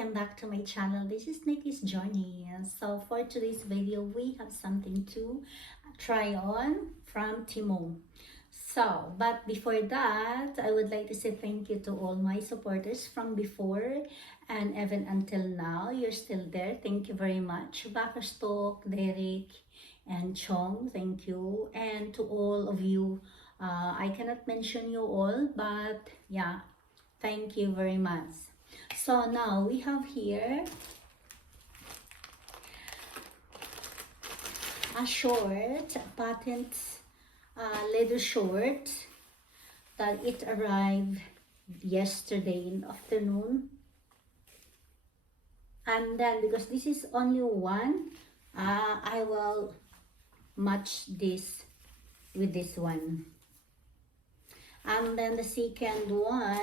welcome back to my channel. This is Nikki's Journey. So for today's video, we have something to try on from Timo. So, but before that, I would like to say thank you to all my supporters from before and even until now. You're still there. Thank you very much. Bakastok, Derek, and Chong, thank you. And to all of you, I cannot mention you all, but yeah, thank you very much. So now we have here a short, patent leather short that it arrived yesterday in afternoon. And then because this is only one, I will match this with this one. And then the second one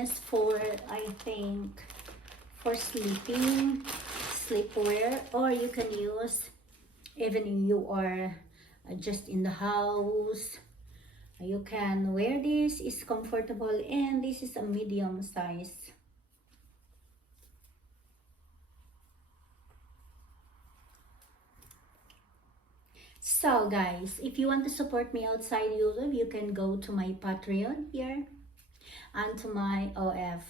is for, I think, for sleeping, sleepwear, or you can use even if you are just in the house. You can wear this, it's comfortable, and this is a medium size. So guys, if you want to support me outside YouTube, you can go to my Patreon here and to my OF.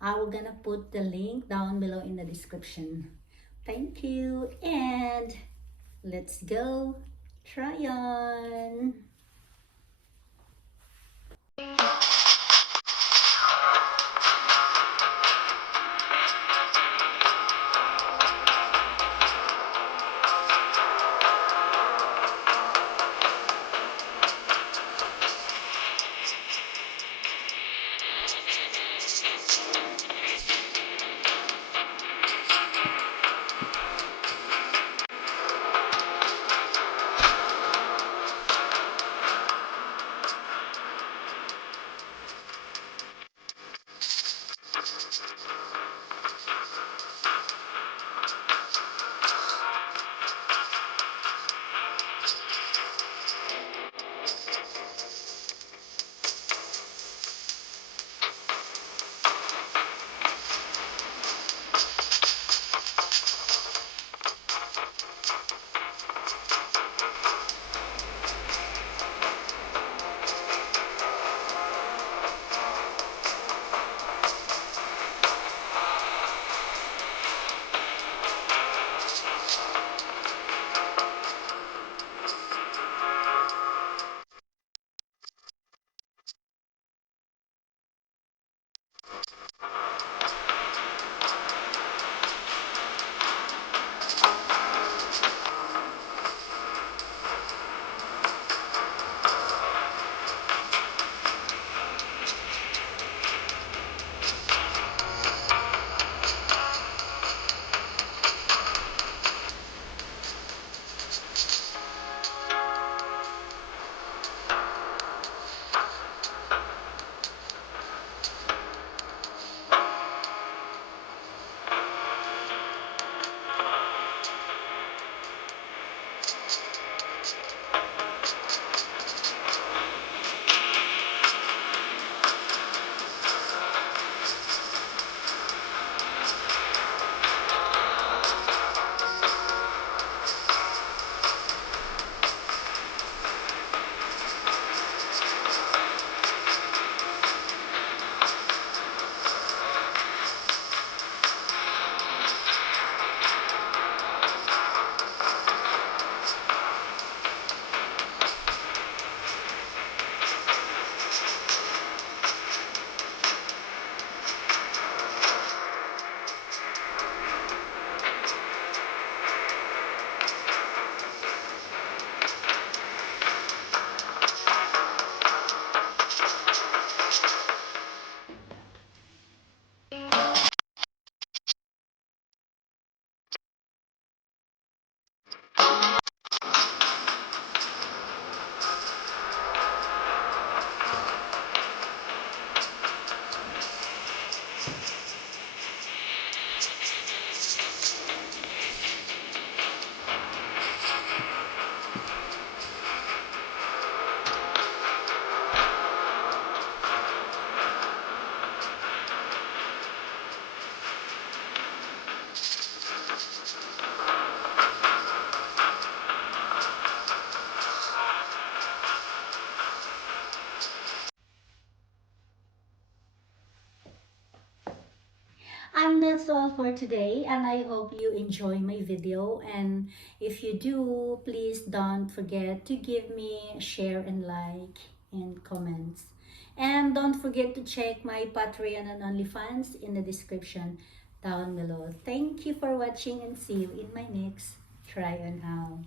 I will gonna put the link down below in the description. Thank you, and let's go try on. that's all for today, and I hope you enjoy my video. And if you do, please don't forget to give me a share and like and comments. And don't forget to check my Patreon and OnlyFans in the description down below. Thank you for watching and see you in my next try on how.